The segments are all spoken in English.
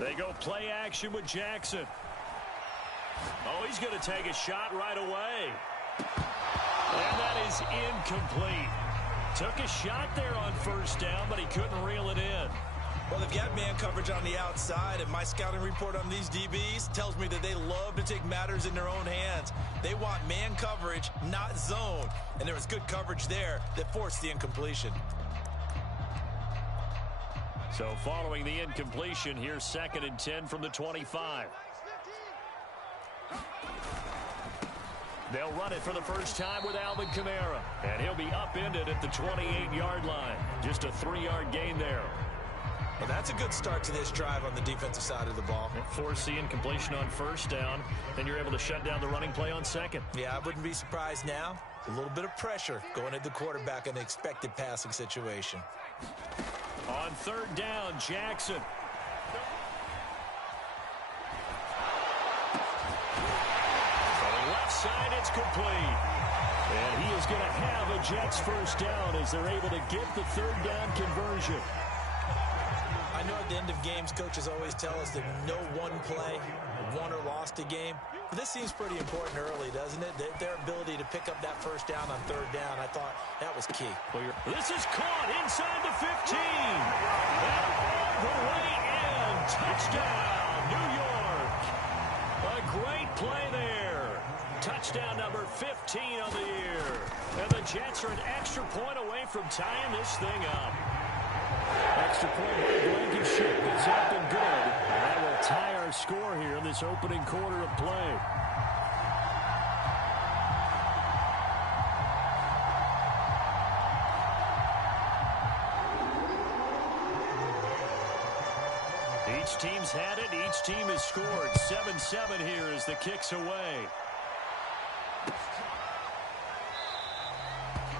They go play action with Jackson. Oh, he's going to take a shot right away. And that is incomplete. Took a shot there on first down, but he couldn't reel it in. Well, they've got man coverage on the outside, and my scouting report on these DBs tells me that they love to take matters in their own hands. They want man coverage, not zone. And there was good coverage there that forced the incompletion. So following the incompletion, here's 2nd and 10 from the 25. They'll run it for the first time with Alvin Kamara. And he'll be upended at the 28-yard line. Just a 3-yard gain there. Well, that's a good start to this drive on the defensive side of the ball. Force the incompletion on first down, then you're able to shut down the running play on second. Yeah, I wouldn't be surprised now. A little bit of pressure going at the quarterback in an expected passing situation. On 3rd down, Jackson. On the left side, it's complete. And he is going to have a Jets first down as they're able to get the 3rd down conversion. I know at the end of games, coaches always tell us that no one play won or lost a game. But this seems pretty important early, doesn't it? Their ability to pick up that first down on 3rd down, I thought that was key. This is caught inside the 15. And all the way in. Touchdown, New York. A great play there. Touchdown number 15 on the year. And the Jets are an extra point away from tying this thing up. Extra point by Blankenship is up and good. And that will tie our score here in this opening quarter of play. Each team's had it. Each team has scored. 7-7 here as the kick's away.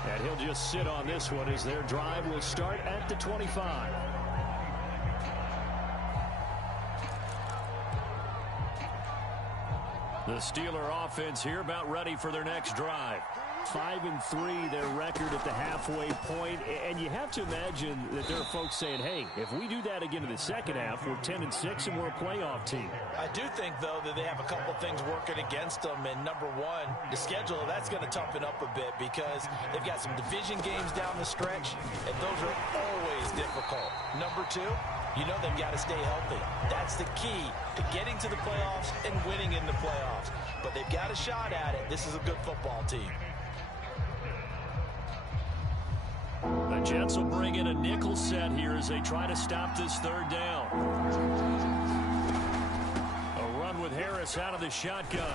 And he'll just sit on this one as their drive will start at the 25. The Steeler offense here about ready for their next drive. 5-3 their record at the halfway point, and you have to imagine that there are folks saying, hey, if we do that again in the second half, we're 10-6 and we're a playoff team. I do think, though, that they have a couple things working against them, and number one, the schedule, that's going to toughen up a bit because they've got some division games down the stretch, and those are always difficult. Number two, you know they've got to stay healthy. That's the key to getting to the playoffs and winning in the playoffs. But they've got a shot at it. This is a good football team. The Jets will bring in a nickel set here as they try to stop this 3rd down. A run with Harris out of the shotgun.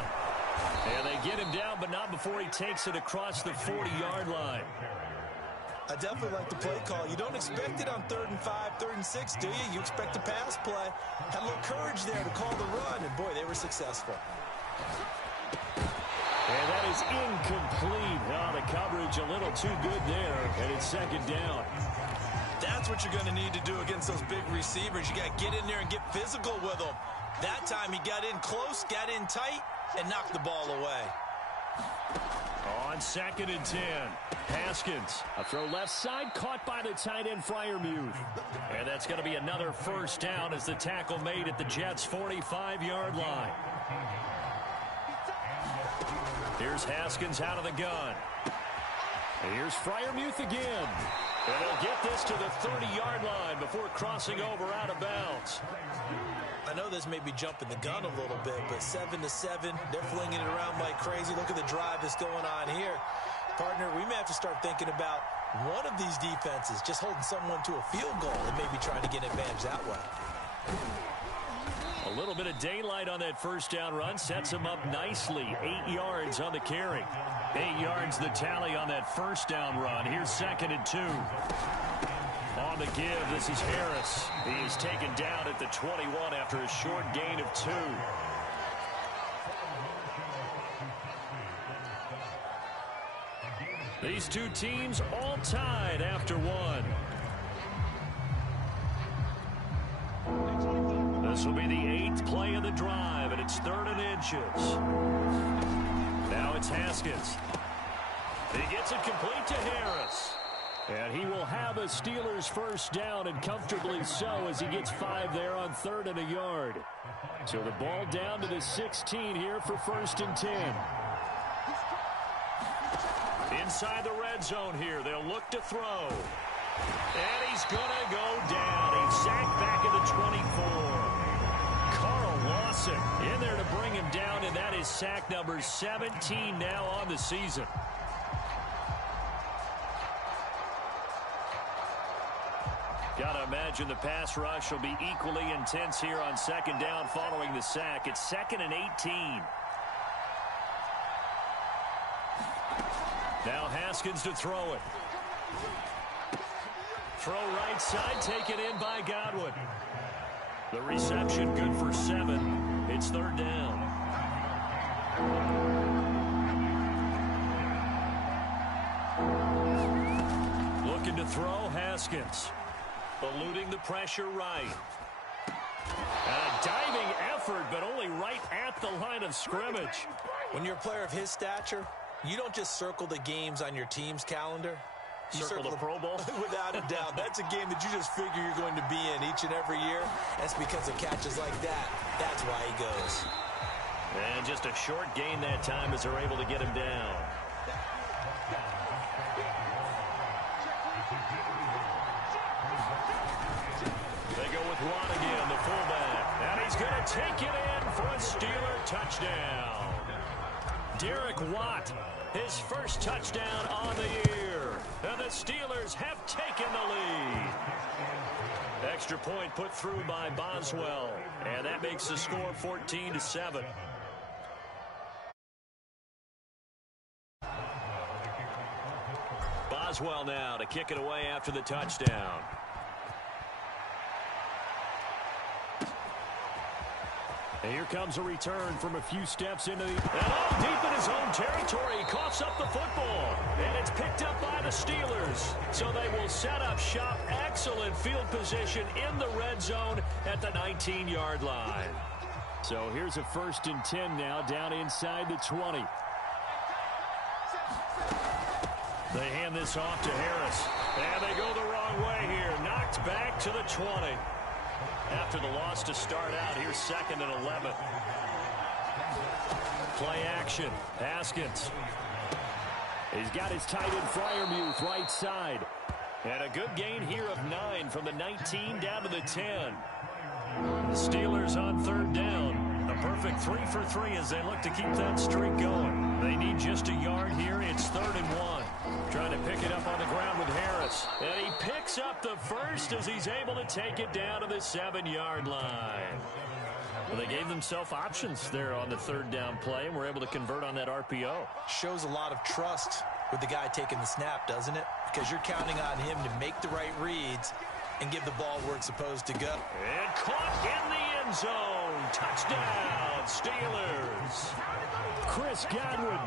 And they get him down, but not before he takes it across the 40-yard line. I definitely like the play call. You don't expect it on 3rd and 5, 3rd and 6, do you? You expect a pass play. Had a little courage there to call the run, and boy, they were successful. And that is incomplete. Oh, the coverage a little too good there, and it's 2nd down. That's what you're going to need to do against those big receivers. You got to get in there and get physical with them. That time he got in close, got in tight, and knocked the ball away. On 2nd and 10, Haskins. A throw left side, caught by the tight end Freiermuth. And that's going to be another first down as the tackle made at the Jets' 45-yard line. Here's Haskins out of the gun. And here's Freiermuth again. And he'll get this to the 30-yard line before crossing over out of bounds. I know this may be jumping the gun a little bit, but 7-7, they're flinging it around like crazy. Look at the drive that's going on here. Partner, we may have to start thinking about one of these defenses just holding someone to a field goal and maybe trying to get an advantage that way. A little bit of daylight on that first down run sets him up nicely. 8 yards on the carry. 8 yards the tally on that first down run. Here's 2nd and 2. On the give, this is Harris. He is taken down at the 21 after a short gain of 2. These two teams all tied after 1. This will be the 8th play of the drive, and it's 3rd and inches. Now it's Haskins. He gets it complete to Harris. And he will have a Steelers first down, and comfortably so, as he gets 5 there on 3rd and a yard. So the ball down to the 16 here for 1st and 10. Inside the red zone here, they'll look to throw. And he's going to go down. He's sacked back at the 24. Carl Lawson in there to bring him down, and that is sack number 17 now on the season. Gotta imagine the pass rush will be equally intense here on 2nd down following the sack. It's 2nd and 18. Now Haskins to throw it. Throw right side, taken in by Godwin. The reception good for 7. It's 3rd down. Looking to throw, Haskins. Eluding the pressure right. And a diving effort, but only right at the line of scrimmage. When you're a player of his stature, you don't just circle the games on your team's calendar. You circle the Pro Bowl? Without a doubt. That's a game that you just figure you're going to be in each and every year. That's because of catches like that. That's why he goes. And just a short gain that time as they're able to get him down. They go with Watt again, the fullback. And he's going to take it in for a Steeler touchdown. Derek Watt, his first touchdown on the year. And the Steelers have taken the lead. Extra point put through by Boswell. And that makes the score 14-7. Boswell now to kick it away after the touchdown. And here comes a return from a few steps into the... And all deep in his own territory. He coughs up the football. And it's picked up by the Steelers. So they will set up shop. Excellent field position in the red zone at the 19-yard line. So here's a 1st and 10 now down inside the 20. They hand this off to Harris. And they go the wrong way here. Knocked back to the 20. After the loss to start out, here's 2nd and 11. Play action. Haskins. He's got his tight end Freiermuth right side. And a good gain here of 9 from the 19 down to the 10. The Steelers on 3rd down. A perfect 3 for 3 as they look to keep that streak going. They need just a yard here. It's 3rd and 1. Trying to pick it up on the ground with Harris. And he picks up the first as he's able to take it down to the 7-yard line. Well, they gave themselves options there on the 3rd down play and were able to convert on that RPO. Shows a lot of trust with the guy taking the snap, doesn't it? Because you're counting on him to make the right reads and give the ball where it's supposed to go. And caught in the end zone. Touchdown, Steelers. Chris Godwin,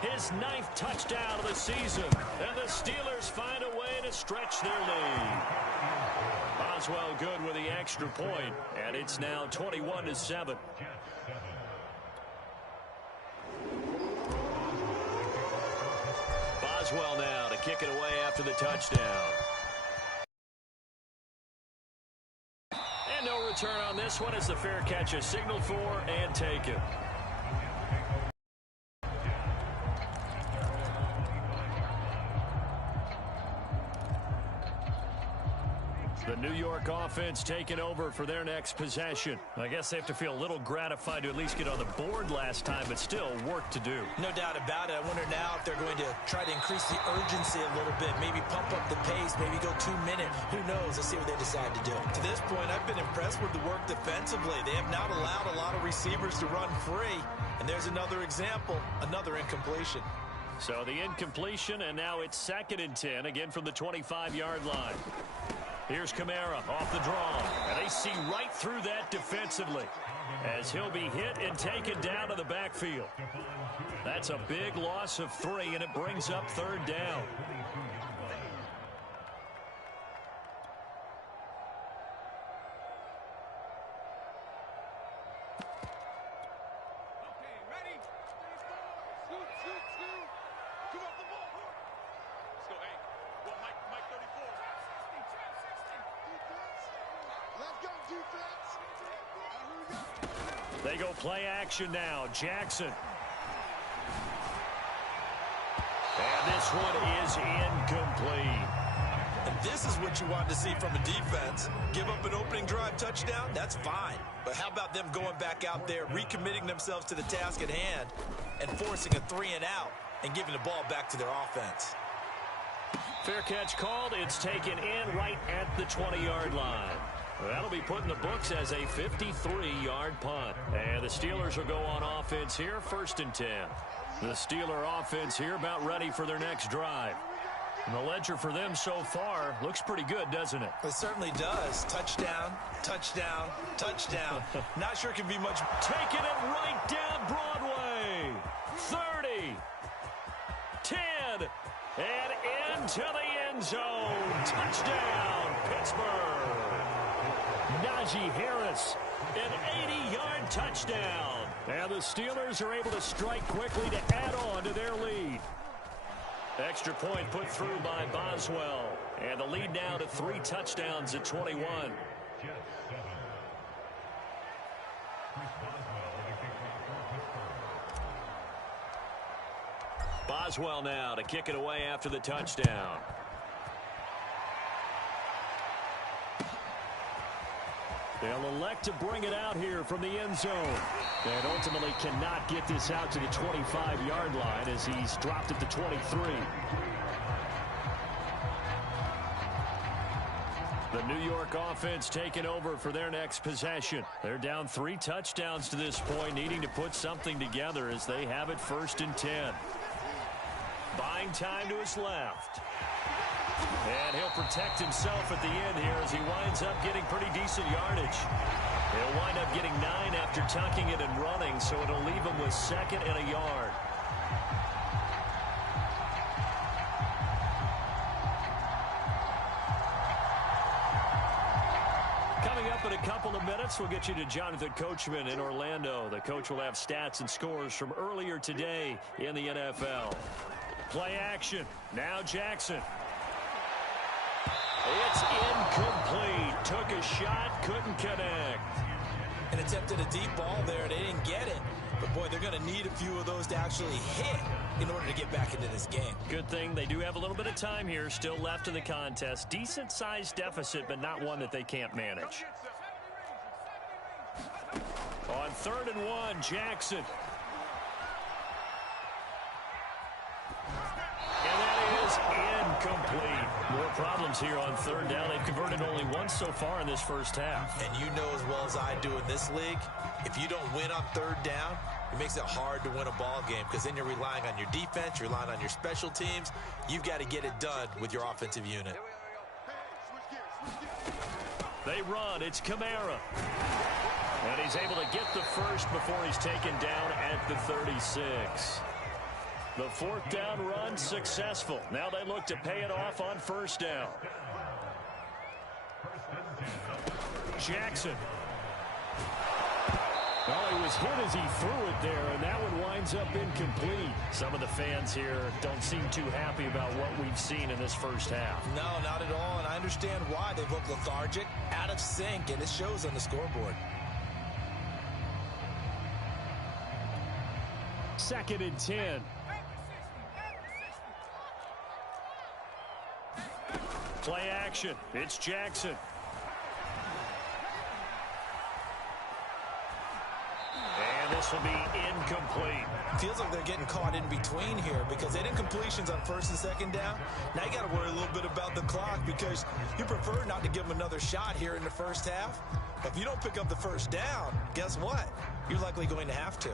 his 9th touchdown of the season. And the Steelers find a way to stretch their lead. Boswell good with the extra point. And it's now 21-7. Boswell now to kick it away after the touchdown. And no return on this one as the fair catch is signaled for and taken. The New York offense taking over for their next possession. I guess they have to feel a little gratified to at least get on the board last time, but still work to do. No doubt about it. I wonder now if they're going to try to increase the urgency a little bit, maybe pump up the pace, maybe go 2-minute. Who knows? Let's see what they decide to do. To this point, I've been impressed with the work defensively. They have not allowed a lot of receivers to run free. And there's another example, another incompletion. So the incompletion, and now it's 2nd and 10, again from the 25-yard line. Here's Kamara off the draw, and they see right through that defensively as he'll be hit and taken down to the backfield. That's a big loss of 3, and it brings up 3rd down. They go play action now. Jackson. And this one is incomplete. And this is what you want to see from a defense. Give up an opening drive touchdown, that's fine. But how about them going back out there, recommitting themselves to the task at hand, and forcing a 3-and-out and giving the ball back to their offense? Fair catch called. It's taken in right at the 20-yard line. That'll be put in the books as a 53-yard punt. And the Steelers will go on offense here, 1st and 10. The Steeler offense here about ready for their next drive. And the ledger for them so far looks pretty good, doesn't it? It certainly does. Touchdown, touchdown, touchdown. Not sure it can be much. Taking it right down Broadway. 30, 10, and into the end zone. Touchdown, Pittsburgh. Najee Harris, an 80-yard touchdown. And the Steelers are able to strike quickly to add on to their lead. Extra point put through by Boswell. And the lead now to 3 touchdowns at 21. Boswell now to kick it away after the touchdown. They'll elect to bring it out here from the end zone. And ultimately cannot get this out to the 25-yard line as he's dropped at the 23. The New York offense taking over for their next possession. They're down 3 touchdowns to this point, needing to put something together as they have it 1st and 10. Buying time to his left. And he'll protect himself at the end here as he winds up getting pretty decent yardage. He'll wind up getting 9 after tucking it and running, so it'll leave him with 2nd and a yard. Coming up in a couple of minutes, we'll get you to Jonathan Coachman in Orlando. The coach will have stats and scores from earlier today in the NFL. Play action. Now Jackson. It's incomplete. Took a shot, couldn't connect. And attempted a deep ball there. They didn't get it. But, boy, they're going to need a few of those to actually hit in order to get back into this game. Good thing they do have a little bit of time here still left in the contest. Decent-sized deficit, but not one that they can't manage. On 3rd and 1, Jackson. And that is incomplete. More problems here on 3rd down. They've converted only once so far in this first half. And you know as well as I do in this league, if you don't win on 3rd down, it makes it hard to win a ball game because then you're relying on your defense, you're relying on your special teams. You've got to get it done with your offensive unit. They run. It's Kamara. And he's able to get the first before he's taken down at the 36. The 4th down run successful. Now they look to pay it off on 1st down. Jackson. Well, he was hit as he threw it there, and that one winds up incomplete. Some of the fans here don't seem too happy about what we've seen in this first half. No, not at all, and I understand why. They've looked lethargic, out of sync, and it shows on the scoreboard. 2nd and 10. Play action. It's Jackson. And this will be incomplete. Feels like they're getting caught in between here because they did completions on 1st and 2nd down. Now you got to worry a little bit about the clock because you prefer not to give them another shot here in the first half. But if you don't pick up the 1st down, guess what? You're likely going to have to.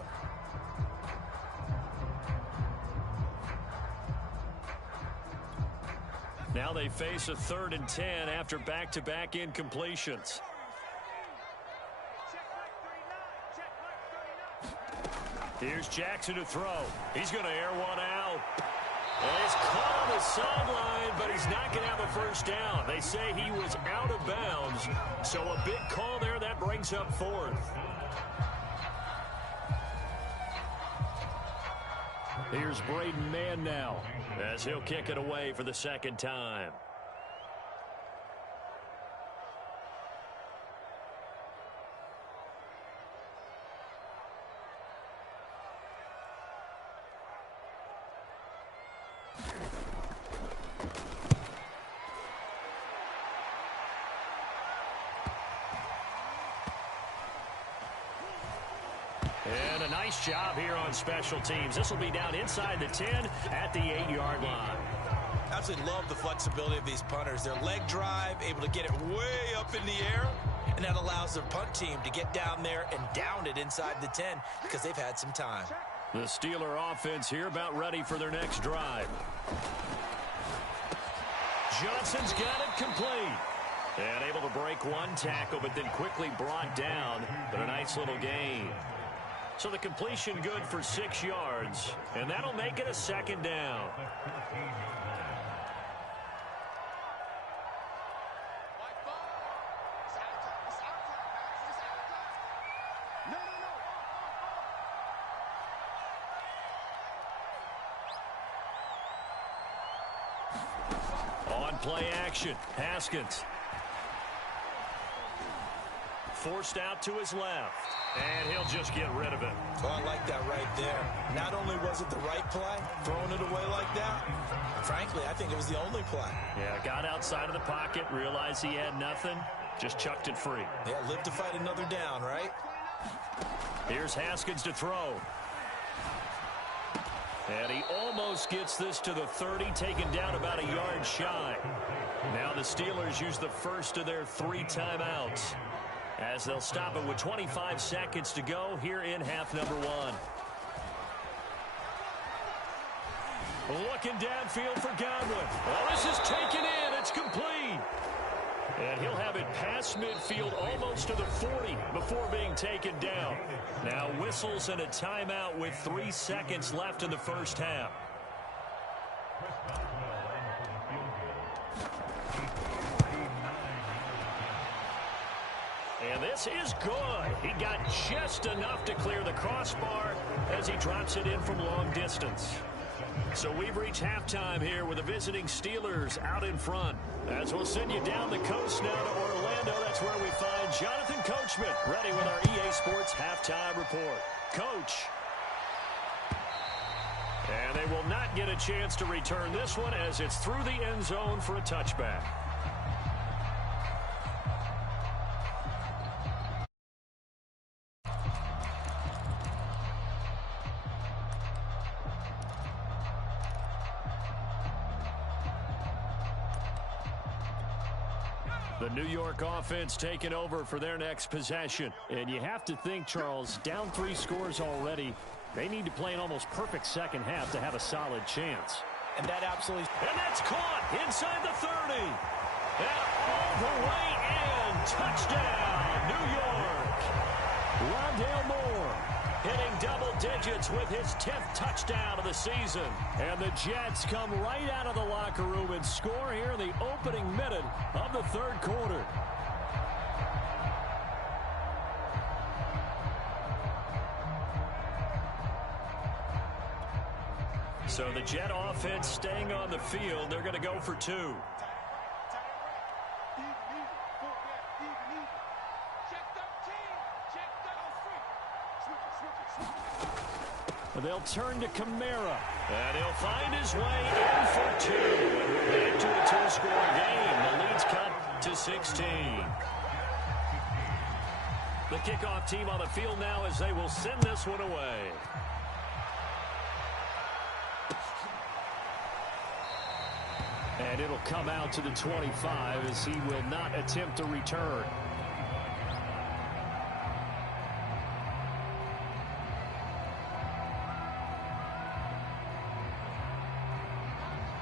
Now they face a 3rd and 10 after back-to-back incompletions. Here's Jackson to throw. He's going to air one out. And he's caught on the sideline, but he's not going to have a 1st down. They say he was out of bounds, so a big call there. That brings up 4th. Here's Braden Mann now as he'll kick it away for the 2nd time. And a nice job here on special teams. This will be down inside the 10 at the 8-yard line. Absolutely love the flexibility of these punters. Their leg drive, able to get it way up in the air, and that allows their punt team to get down there and down it inside the 10 because they've had some time. The Steeler offense here about ready for their next drive. Johnson's got it complete. And able to break one tackle, but then quickly brought down. But a nice little gain. So the completion good for 6 yards. And that'll make it a second down. On play action, Haskins. Forced out to his left. And he'll just get rid of it. Well, I like that right there. Not only was it the right play, throwing it away like that, frankly, I think it was the only play. Yeah, got outside of the pocket, realized he had nothing, just chucked it free. Yeah, live to fight another down, right? Here's Haskins to throw. And he almost gets this to the 30, taken down about a yard shy. Now the Steelers use the first of their 3 timeouts, as they'll stop it with 25 seconds to go here in half number 1. Looking downfield for Godwin. Well, this is taken in. It's complete. And he'll have it past midfield almost to the 40 before being taken down. Now whistles and a timeout with 3 seconds left in the first half. And this is good. He got just enough to clear the crossbar as he drops it in from long distance. So we've reached halftime here with the visiting Steelers out in front. As we'll send you down the coast now to Orlando, that's where we find Jonathan Coachman ready with our EA Sports halftime report. Coach. And they will not get a chance to return this one as it's through the end zone for a touchback. The New York offense taking over for their next possession. And you have to think, Charles, down 3 scores already. They need to play an almost perfect second half to have a solid chance. And that absolutely... And that's caught inside the 30. And all the way in. Touchdown, New York. Rondale Moore hitting double digits with his 10th touchdown of the season. And the Jets come right out of the locker room and score here in the opening minute of the third quarter. So the Jet offense staying on the field. They're going to go for 2. They'll turn to Kamara. And he'll find his way in for 2. Back to a 2-score game. The lead's cut to 16. The kickoff team on the field now as they will send this one away. And it'll come out to the 25 as he will not attempt to return.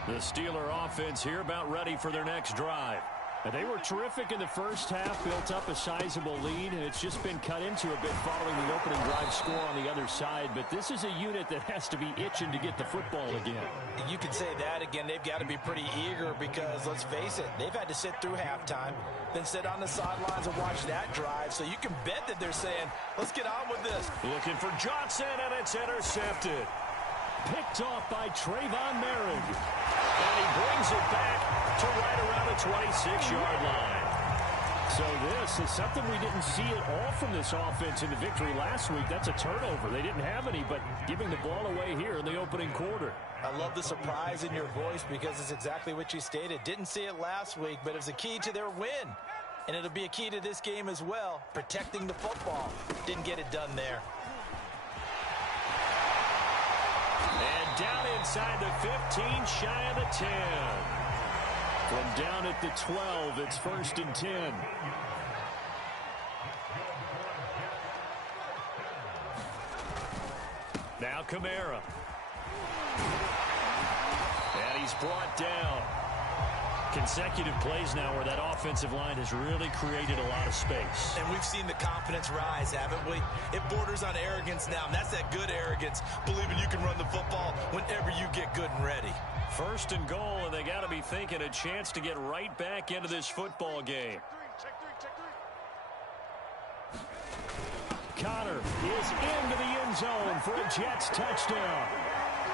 The Steeler offense here about ready for their next drive. And they were terrific in the first half, built up a sizable lead, and it's just been cut into a bit following the opening drive score on the other side. But this is a unit that has to be itching to get the football again. You could say that again. They've got to be pretty eager because, let's face it, they've had to sit through halftime, then sit on the sidelines and watch that drive. So you can bet that they're saying, let's get on with this. Looking for Johnson, and it's intercepted. Picked off by Trayvon Merrick. And he brings it back to right around the 26-yard line. So this is something we didn't see at all from this offense in the victory last week. That's a turnover. They didn't have any, but giving the ball away here in the opening quarter. I love the surprise in your voice because it's exactly what you stated. Didn't see it last week, but it was a key to their win. And it'll be a key to this game as well, protecting the football. Didn't get it done there. And down inside the 15, shy of the 10. From down at the 12, it's 1st and 10. Now Kamara. And he's brought down. Consecutive plays now where that offensive line has really created a lot of space. And we've seen the confidence rise, haven't we? It borders on arrogance now, and that's that good arrogance, believing you can run the football whenever you get good and ready. 1st and goal, and they got to be thinking a chance to get right back into this football game. Connor is into the end zone for a Jets touchdown.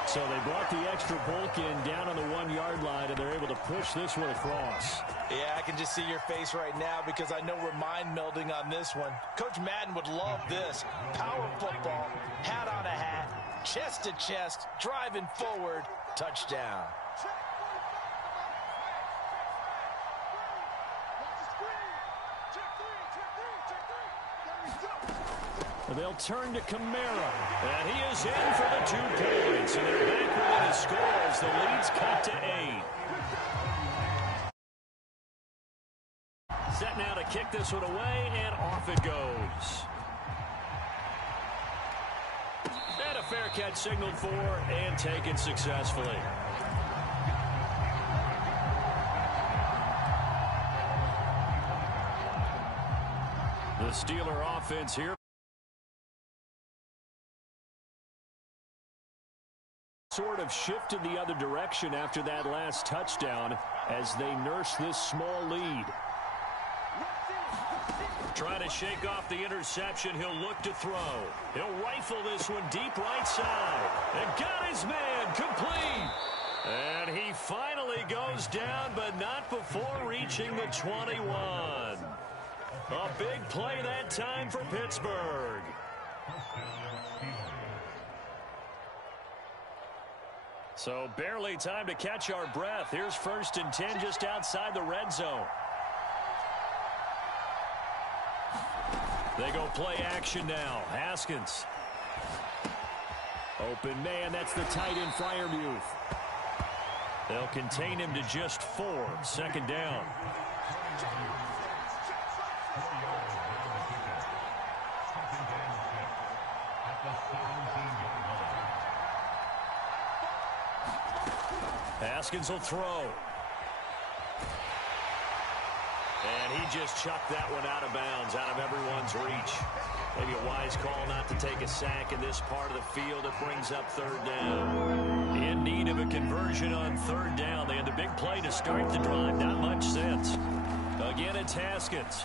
So they brought the extra bulk in down on the 1-yard line, and they're able to push this one across. Yeah, I can just see your face right now because I know we're mind melding on this one. Coach Madden would love this. Power football, hat on a hat, chest to chest, driving forward, touchdown. They'll turn to Kamara, and he is in for the 2 points. And they're back within a score as the lead's cut to 8. Set now to kick this one away, and off it goes. And a fair catch signaled for and taken successfully. The Steeler offense here sort of shifted the other direction after that last touchdown as they nurse this small lead. Trying to shake off the interception. He'll look to throw. He'll rifle this one deep right side. And got his man complete. And he finally goes down, but not before reaching the 21. A big play that time for Pittsburgh. So barely time to catch our breath. Here's 1st and 10 just outside the red zone. They go play action now. Haskins. Open man, that's the tight end Freiermuth. They'll contain him to just 4. 2nd down. Haskins will throw. And he just chucked that one out of bounds, out of everyone's reach. Maybe a wise call not to take a sack in this part of the field. It brings up 3rd down. In need of a conversion on 3rd down. They had the big play to start the drive. Not much sense. Again, it's Haskins.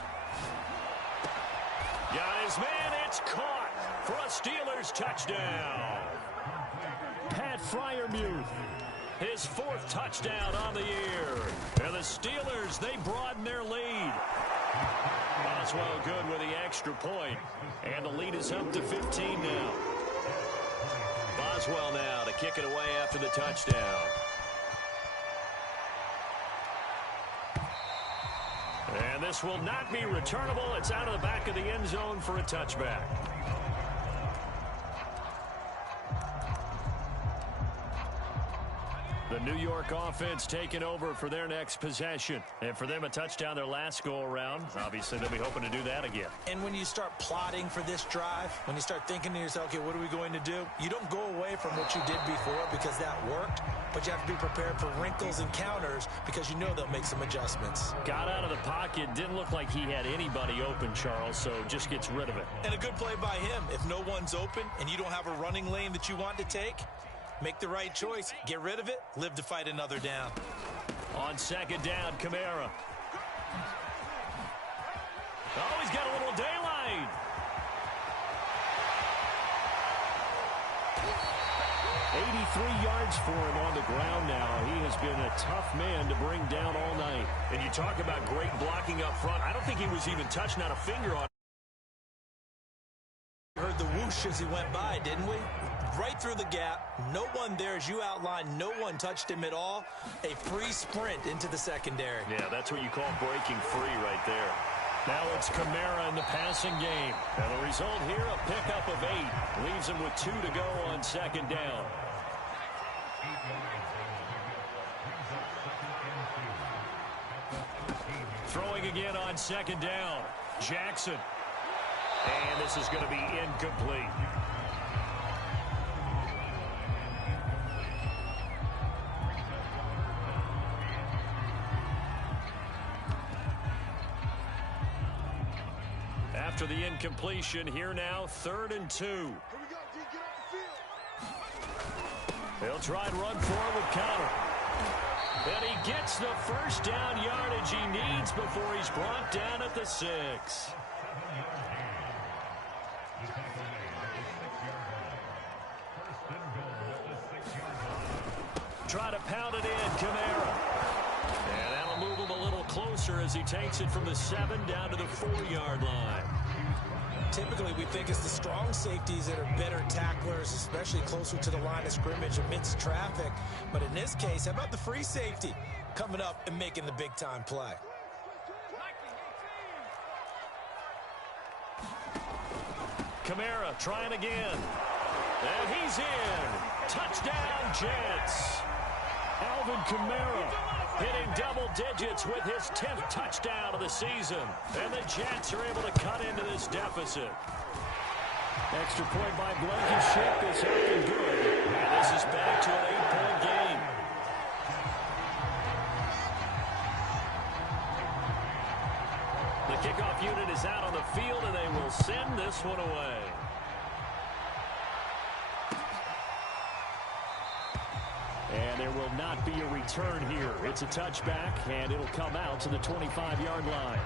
Got his man. It's caught for a Steelers touchdown. Pat Freiermuth. His 4th touchdown on the year. And the Steelers, they broaden their lead. Boswell good with the extra point. And the lead is up to 15 now. Boswell now to kick it away after the touchdown. And this will not be returnable. It's out of the back of the end zone for a touchback. The New York offense taking over for their next possession. And for them, a touchdown their last go-around. Obviously, they'll be hoping to do that again. And when you start plotting for this drive, when you start thinking to yourself, okay, what are we going to do? You don't go away from what you did before because that worked, but you have to be prepared for wrinkles and counters because you know they'll make some adjustments. Got out of the pocket. Didn't look like he had anybody open, Charles, so just gets rid of it. And a good play by him. If no one's open and you don't have a running lane that you want to take, make the right choice. Get rid of it. Live to fight another down. On 2nd down, Kamara. Oh, he's got a little daylight. 83 yards for him on the ground now. He has been a tough man to bring down all night. And you talk about great blocking up front. I don't think he was even touched, not a finger on. Heard the whoosh as he went by, didn't we? Right through the gap. No one there, as you outlined. No one touched him at all. A free sprint into the secondary. Yeah, that's what you call breaking free right there. Now it's Kamara in the passing game. And the result here, a pickup of 8. Leaves him with 2 to go on 2nd down. Throwing again on second down. Jackson. And this is going to be incomplete. After the incompletion, here now, 3rd and 2. They'll try and run forward with Conner. And he gets the first down yardage he needs before he's brought down at the 6. Try to pound it in, Kamara. And that'll move him a little closer as he takes it from the 7 down to the 4-yard line. Typically, we think it's the strong safeties that are better tacklers, especially closer to the line of scrimmage amidst traffic. But in this case, how about the free safety coming up and making the big-time play? Kamara trying again. And he's in. Touchdown, Jets. Alvin Kamara hitting double digits with his 10th touchdown of the season. And the Jets are able to cut into this deficit. Extra point by Blankenship is up and good. And this is back to an 8-point game. The kickoff unit is out on the field, and they will send this one away. And there will not be a return here. It's a touchback, and it'll come out to the 25-yard line.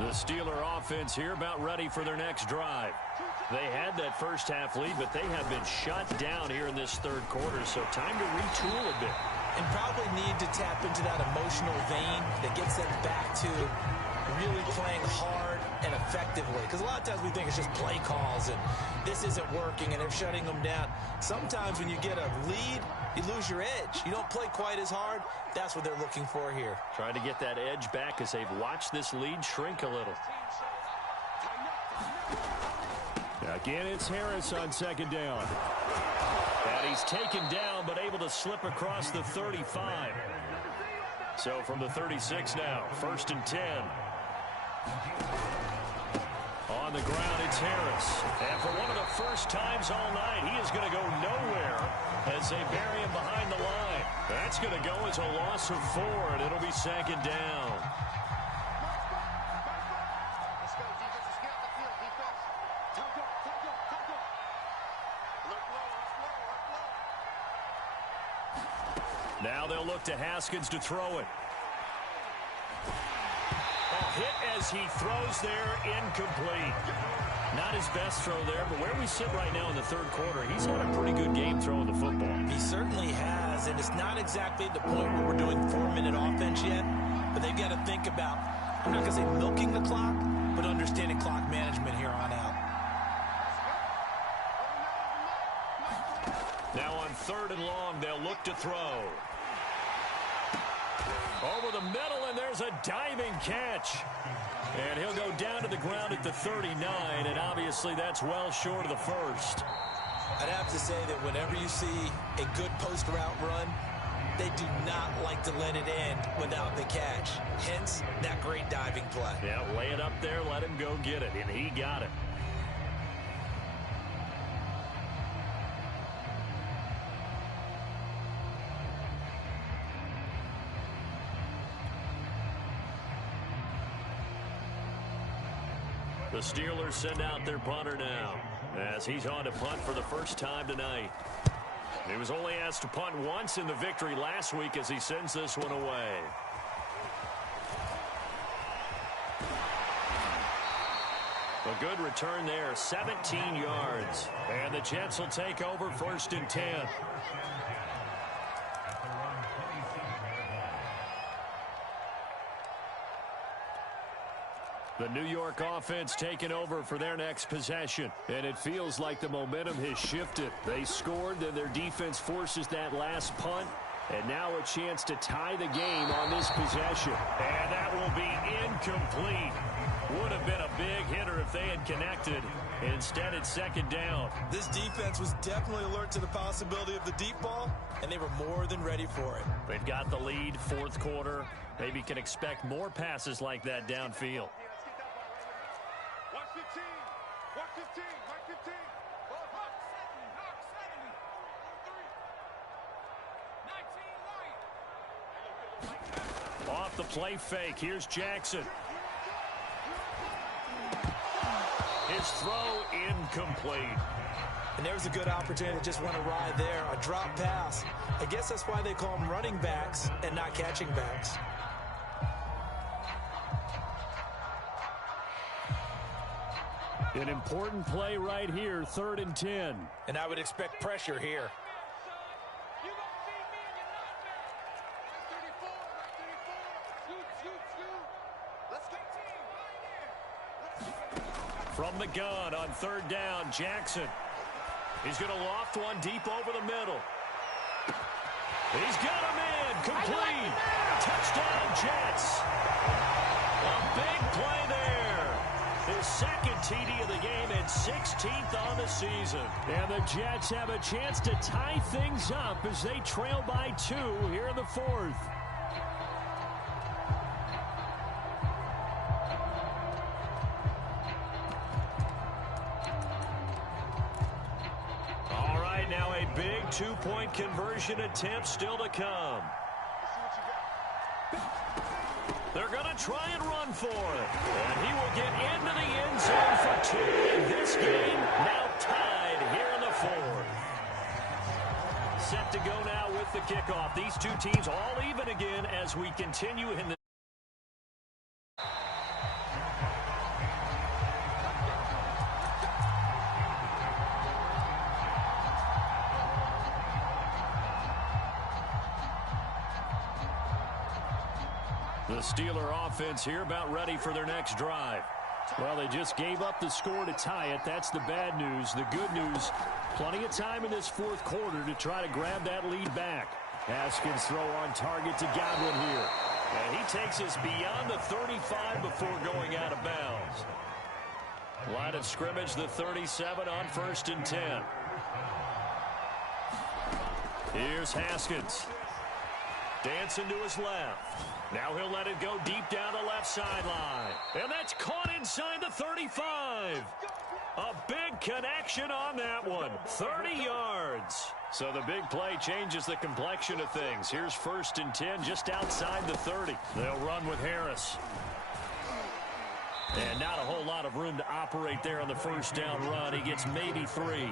The Steeler offense here about ready for their next drive. They had that first half lead, but they have been shut down here in this 3rd quarter, so time to retool a bit. And probably need to tap into that emotional vein that gets them back to really playing hard and effectively. Because a lot of times we think it's just play calls and this isn't working and they're shutting them down. Sometimes when you get a lead, you lose your edge. You don't play quite as hard. That's what they're looking for here. Trying to get that edge back as they've watched this lead shrink a little. Again, it's Harris on 2nd down. And he's taken down but able to slip across the 35. So from the 36 now, 1st and 10. On the ground, it's Harris. And for one of the first times all night, he is going to go nowhere as they bury him behind the line. That's going to go as a loss of 4, and it'll be 2nd down. Now they'll look to Haskins to throw it. Hit as he throws there, incomplete. Not his best throw there, but where we sit right now in the 3rd quarter, he's had a pretty good game throwing the football. He certainly has, and it's not exactly at the point where we're doing 4-minute offense yet, but they've got to think about, I'm not going to say milking the clock, but understanding clock management here on out. Now on 3rd and long, they'll look to throw. Over the middle, and there's a diving catch. And he'll go down to the ground at the 39, and obviously that's well short of the 1st. I'd have to say that whenever you see a good post-route run, they do not like to let it end without the catch. Hence, that great diving play. Yeah, lay it up there, let him go get it, and he got it. The Steelers send out their punter now as he's on to punt for the first time tonight. He was only asked to punt once in the victory last week as he sends this one away. A good return there, 17 yards. And the Jets will take over 1st and 10. The New York offense taking over for their next possession. And it feels like the momentum has shifted. They scored, then their defense forces that last punt. And now a chance to tie the game on this possession. And that will be incomplete. Would have been a big hitter if if they had connected. Instead, it's second down. This defense was definitely alert to the possibility of the deep ball, and they were more than ready for it. They've got the lead, fourth quarter. Maybe can expect more passes like that downfield. Off the play fake, here's Jackson. His throw incomplete. And there's a good opportunity to just want to ride there. A drop pass. I guess that's why they call them running backs and not catching backs. An important play right here, 3rd and 10. And I would expect pressure here. From the gun on 3rd down, Jackson. He's going to loft one deep over the middle. He's got a man, complete. Touchdown, Jets. A big play there. His second TD of the game and 16th on the season. And the Jets have a chance to tie things up as they trail by 2 here in the 4th. Now a big 2-point conversion attempt still to come. They're going to try and run for it. And he will get into the end zone for 2. And this game now tied here in the 4th. Set to go now with the kickoff. These two teams all even again as we continue in the The Steeler offense here about ready for their next drive. Well, they just gave up the score to tie it. That's the bad news. The good news, plenty of time in this 4th quarter to try to grab that lead back. Haskins throw on target to Godwin here. And he takes us beyond the 35 before going out of bounds. Line of scrimmage, the 37 on 1st and 10. Here's Haskins. Dancing to his left. Now he'll let it go deep down the left sideline. And that's caught inside the 35. A big connection on that one. 30 yards. So the big play changes the complexion of things. Here's 1st and 10 just outside the 30. They'll run with Harris. And not a whole lot of room to operate there on the 1st down run. He gets maybe 3.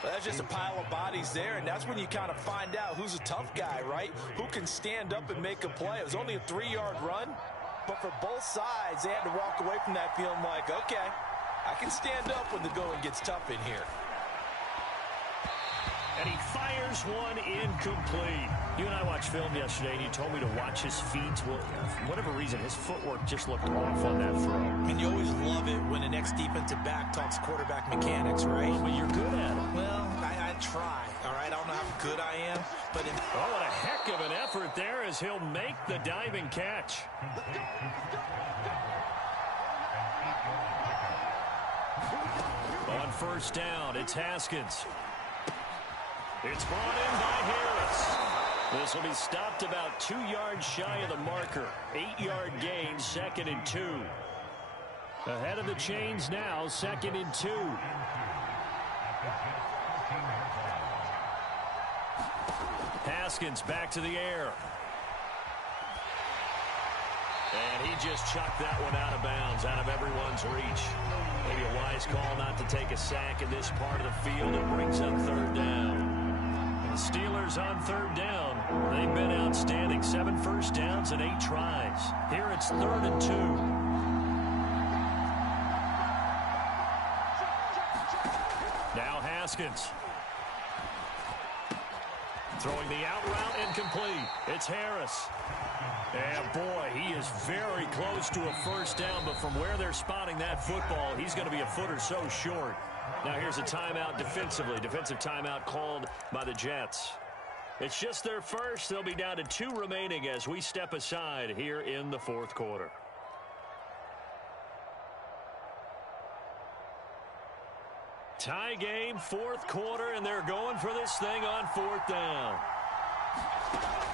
That's just a pile of bodies there, and that's when you kind of find out who's a tough guy, right? Who can stand up and make a play. It was only a 3-yard run, but for both sides, they had to walk away from that feeling like, okay, I can stand up when the going gets tough in here. And he fires one incomplete. You and I watched film yesterday, and you told me to watch his feet. Well, for whatever reason, his footwork just looked off on that throw. And you always love it when the next defensive back talks quarterback mechanics, right? Well, but you're good at it. Well, I try, all right? I don't know how good I am, but... Oh, what a heck of an effort there as he'll make the diving catch. On 1st down, it's Haskins. It's brought in by Harris. This will be stopped about 2 yards shy of the marker. 8-yard gain, 2nd and 2. Ahead of the chains now, 2nd and 2. Haskins back to the air. And he just chucked that one out of bounds, out of everyone's reach. Maybe a wise call not to take a sack in this part of the field. It brings up 3rd down. The Steelers on 3rd down. They've been outstanding. 7 first downs and 8 tries. Here it's 3rd and 2. Now Haskins. Throwing the out route incomplete. It's Harris. And boy, he is very close to a 1st down, but from where they're spotting that football, he's going to be a foot or so short. Now here's a timeout defensively. Defensive timeout called by the Jets. It's just their first. They'll be down to 2 remaining as we step aside here in the 4th quarter. Tie game, fourth quarter, and they're going for this thing on fourth down.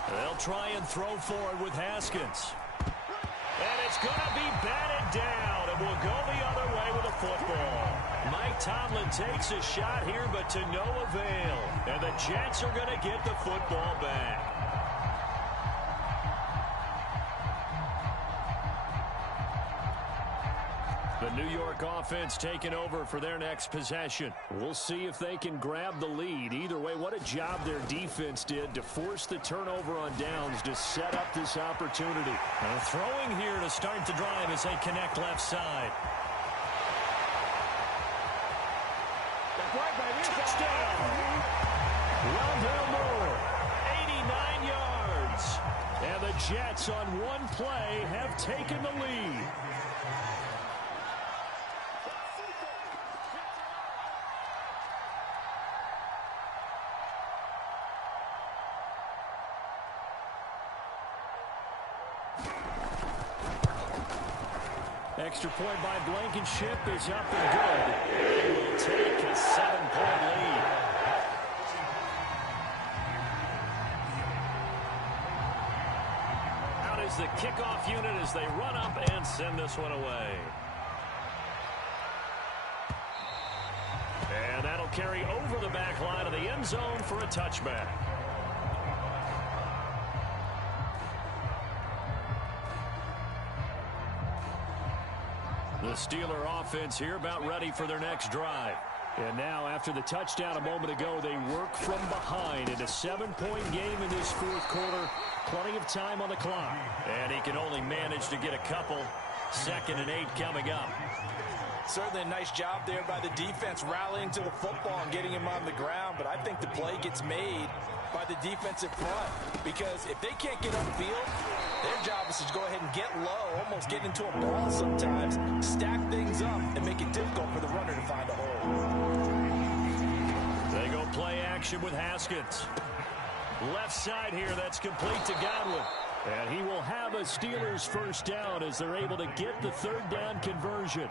They'll try and throw forward with Haskins. And it's going to be batted down, and will go the other way with a football. Mike Tomlin takes a shot here, but to no avail. And the Jets are going to get the football back. The New York offense taking over for their next possession. We'll see if they can grab the lead. Either way, what a job their defense did to force the turnover on downs to set up this opportunity. Throwing here to start the drive as they connect left side. Touchdown! Rondale Moore, 89 yards. And the Jets on one play have taken the lead. Extra point by Blankenship is up and good. They will take a 7-point lead. Out is the kickoff unit as they run up and send this one away. And that'll carry over the back line of the end zone for a touchback. The Steeler offense here about ready for their next drive. And now after the touchdown a moment ago, they work from behind in a 7-point game in this fourth quarter. Plenty of time on the clock. And he can only manage to get a couple. 2nd and 8 coming up. Certainly a nice job there by the defense rallying to the football and getting him on the ground. But I think the play gets made by the defensive front. Because if they can't get upfield, their job is to go ahead and get low, almost get into a ball sometimes, stack things up, and make it difficult for the runner to find a hole. They go play action with Haskins. Left side here, that's complete to Godwin. And he will have a Steelers first down as they're able to get the third down conversion.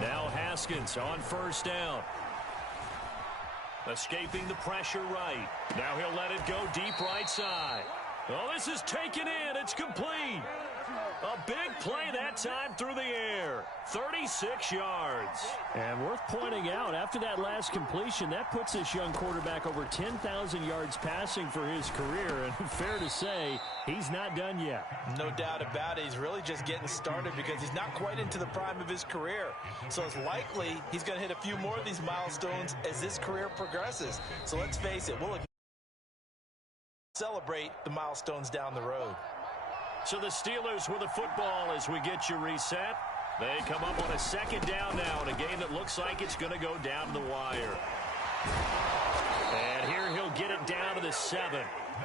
Now Haskins on first down. Escaping the pressure right. Now he'll let it go deep right side. Oh, this is taken in. It's complete. A big play that time through the air. 36 yards. And worth pointing out, after that last completion, that puts this young quarterback over 10,000 yards passing for his career. And fair to say, he's not done yet. No doubt about it. He's really just getting started because he's not quite into the prime of his career. So it's likely he's going to hit a few more of these milestones as his career progresses. So let's face it, we'll celebrate the milestones down the road. So the Steelers with the football as we get you reset. They come up on a 2nd down now in a game that looks like it's going to go down to the wire. And here he'll get it down to the 7.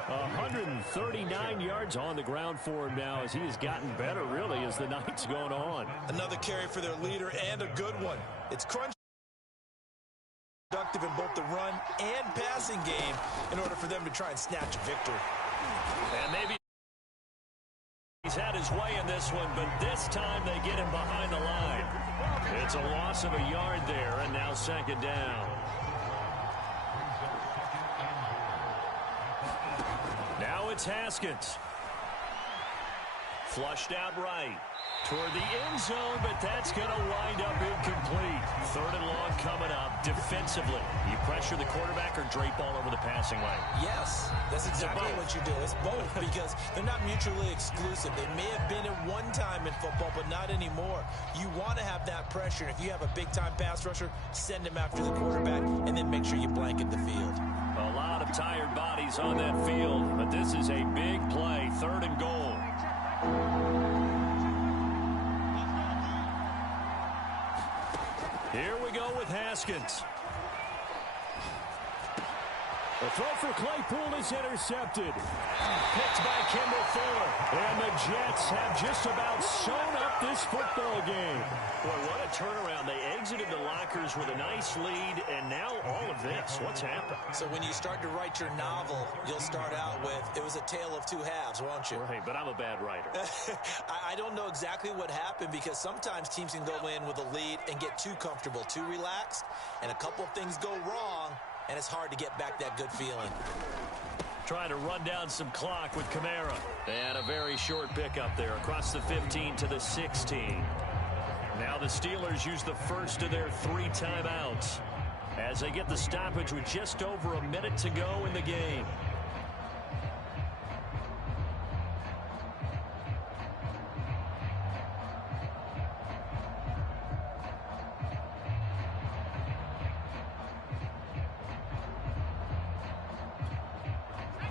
139 yards on the ground for him now as he has gotten better, really, as the night's going on. Another carry for their leader and a good one. It's crunch productive in both the run and passing game in order for them to try and snatch a victory. And maybe he's had his way in this one, but this time they get him behind the line. It's a loss of a yard there, and now 2nd down. Now it's Haskins. Flushed out right. Toward the end zone, but that's going to wind up incomplete. 3rd and long coming up. Defensively, you pressure the quarterback or drape all over the passing lane? Yes, that's exactly what you do. It's both because they're not mutually exclusive. They may have been at one time in football, but not anymore. You want to have that pressure. If you have a big-time pass rusher, send him after the quarterback, and then make sure you blanket the field. A lot of tired bodies on that field, but this is a big play. 3rd and goal. Here we go with Haskins. The throw for Claypool is intercepted. Picked by Kendall Fuller. And the Jets have just about sewn up this football game. Boy, what a turnaround. They exited the lockers with a nice lead, and now all of this. What's happened? So when you start to write your novel, you'll start out with, it was a tale of two halves, won't you? Right, but I'm a bad writer. I don't know exactly what happened, because sometimes teams can go in with a lead and get too comfortable, too relaxed, and a couple of things go wrong, and it's hard to get back that good feeling. Trying to run down some clock with Kamara. And a very short pickup there across the 15 to the 16. Now the Steelers use the first of their 3 timeouts as they get the stoppage with just over a minute to go in the game.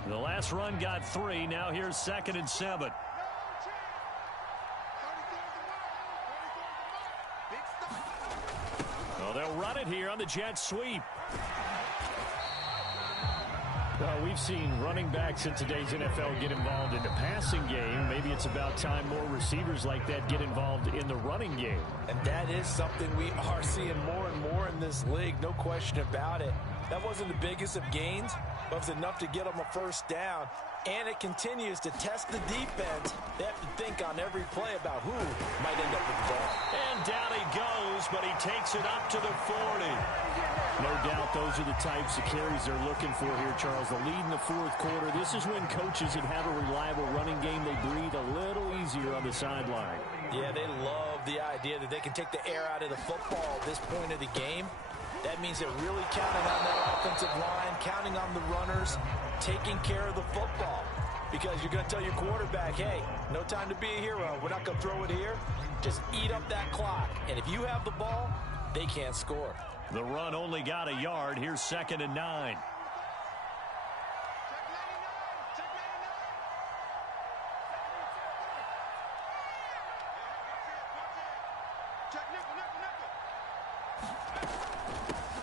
The last run got 3. Now here's 2nd and 7. Well, they'll run it here on the jet sweep. Well, we've seen running backs in today's NFL get involved in the passing game. Maybe it's about time more receivers like that get involved in the running game. And that is something we are seeing more and more in this league, no question about it. That wasn't the biggest of gains, but it was enough to get them a first down. And it continues to test the defense. They have to think on every play about who might end up with the ball. And down he goes, but he takes it up to the 40. No doubt those are the types of carries they're looking for here, Charles. The lead in the 4th quarter. This is when coaches that have a reliable running game, they breathe a little easier on the sideline. Yeah, they love the idea that they can take the air out of the football at this point of the game. That means they're really counting on that offensive line, counting on the runners, taking care of the football. Because you're going to tell your quarterback, hey, no time to be a hero. We're not going to throw it here. Just eat up that clock. And if you have the ball, they can't score. The run only got a yard. Here's 2nd and 9.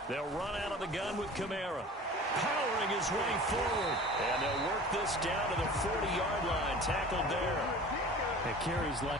They'll run out of the gun with Kamara. Powering his way forward. And they'll work this down to the 40-yard line. Tackled there. It carries like...